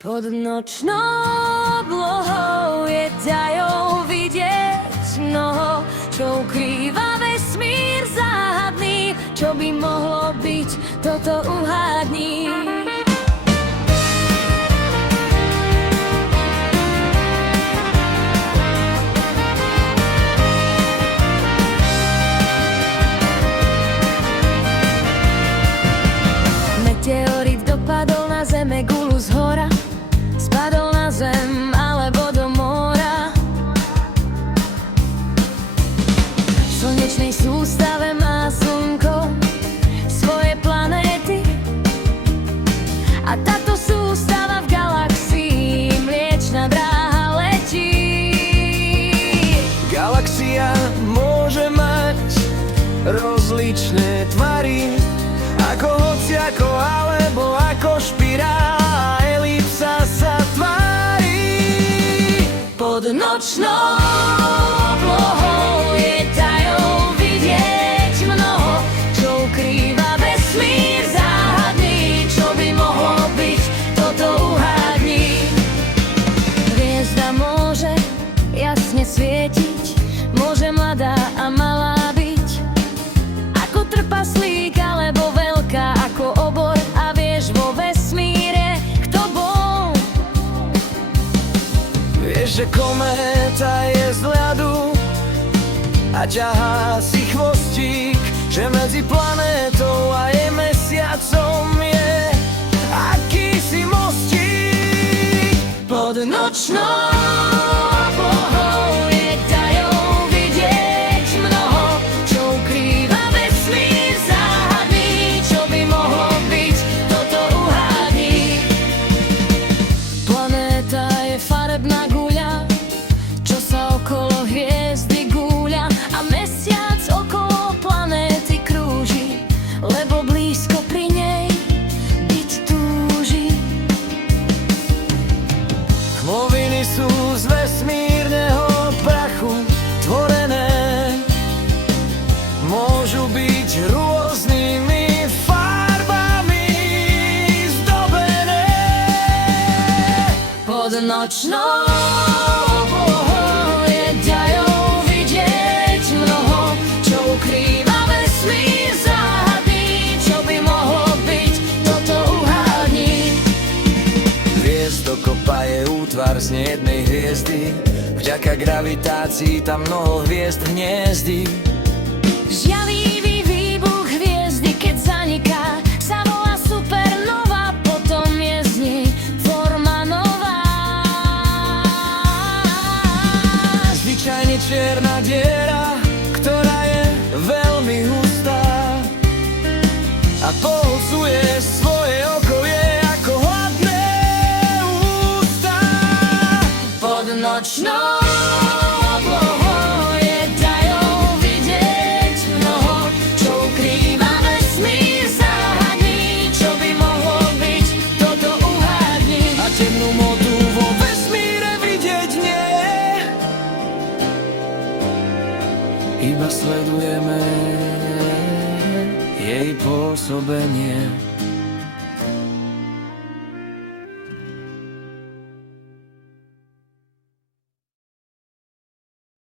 Pod nočnou oblohou je tajou vidieť mnoho, čo ukrýva vesmír záhadný. Čo by mohlo byť, toto uhádni. Meteorit dopadol na zeme, gulu zhora spadol na zem alebo do mora. V slnečnej sústave má slnko svoje planéty a táto sústava v galaxii mliečna dráha letí. Galaxia môže mať rozličné tvary, ako hociako alebo ako špirála, elipsa sa tvári. Pod nočnou oblohou je tajou vidieť mnoho, čo ukrýva vesmír záhadný. Čo by mohlo byť, toto uhádni. Hviezda môže jasne svietiť, môže mladá a malá byť, ako trpaslík alebo veľká ako obor. A vieš vo vesmíre, kto bol? Vieš, že kométa je z ľadu a ťahá si chvostík, že medzi planétou a jej mesiacom je akýsi mostík. Pod nočnou oblohou je tajou vidieť mnoho, čo ukrýva vesmír záhadný. Čo by mohlo byť, toto uhádni. Planéta je farebná guľa, čo sa okolo hviezdy gúľa, a mesiac okolo planéty krúži, lebo blízko pri nej byť túži. Hmoviny sú z vesmírneho prachu tvorené, môžu byť rôznymi farbami zdobené. Pod nočnou oblohou je tajou vidieť mnoho, čo ukrýva vesmír záhadný. Čo by mohlo byť, toto uhádni. Hviezdokopa je útvar z nejednej hviezdy, vďaka gravitácii tam mnoho hviezd hniezdi. Žiarivý výbuch hviezdy, keď zaniká, sa volá supernova, potom je z nej forma nová. Zvyčajne čierna diera, ktorá je veľmi hustá a pohlcuje svoje okolie ako hladné ústa. Pod nočnou oblohou je tajou vidieť mnoho, čo ukrýva vesmír záhadný. Čo by mohlo byť, toto uhádni. A temnú motu vo vesmíre vidieť nie je, iba sledujeme jej pôsobenie.